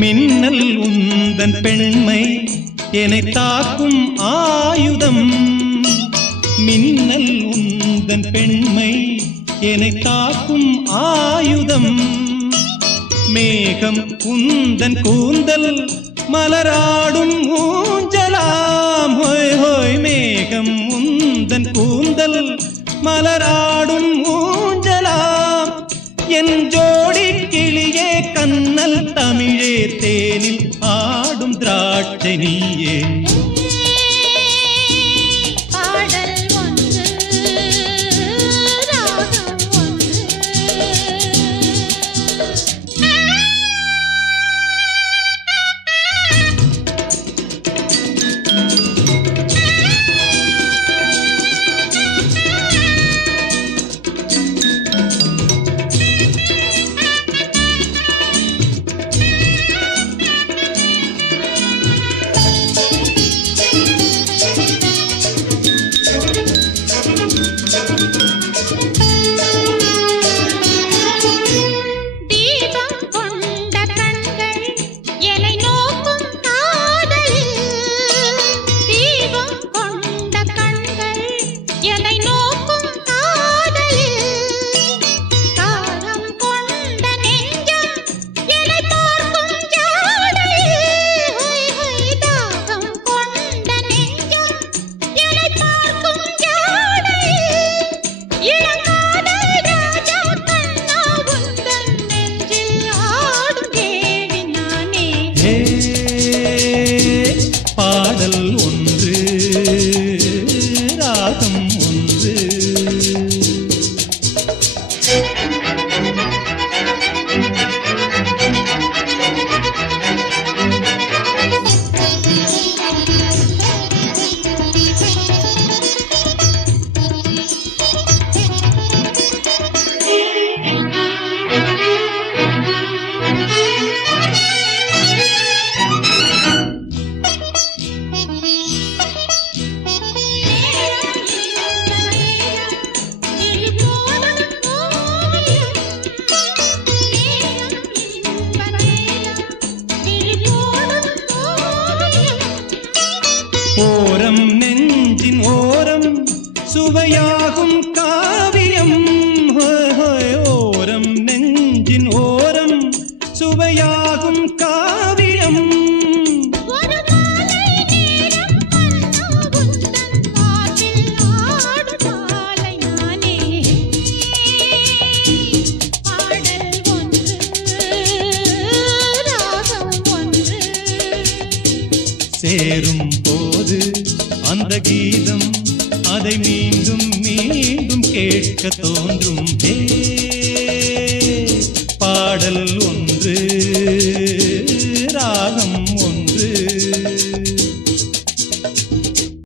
மின்னல் உந்தன் பெண்மை என்னை தாக்கும் ஆயுதம். மின்னல் உந்தன் பெண்மை என்னை தாக்கும் ஆயுதம். மேகம் உந்தன் கூந்தல் மலராடும் ஊஞ்சலாம். ஹோய் ஹோய் மேகம் உந்தன் கூந்தல் மலராடும் ஊஞ்சலாம். என் ஜோடி கிளியே கண்ணல் தமிழே தேனில் ஆடும் திராட்சை நீயே. பாடல் ஒன்று ராகம் ஒன்று. ஓரம் நெஞ்சின் ஓரம் சுவையாகும் காவியம். ஓரம் நெஞ்சின் ஓரம் சுவையாகும் காவியம். சேரும் போது அந்த கீதம் அதை மீண்டும் மீண்டும் கேட்க தோன்றும்.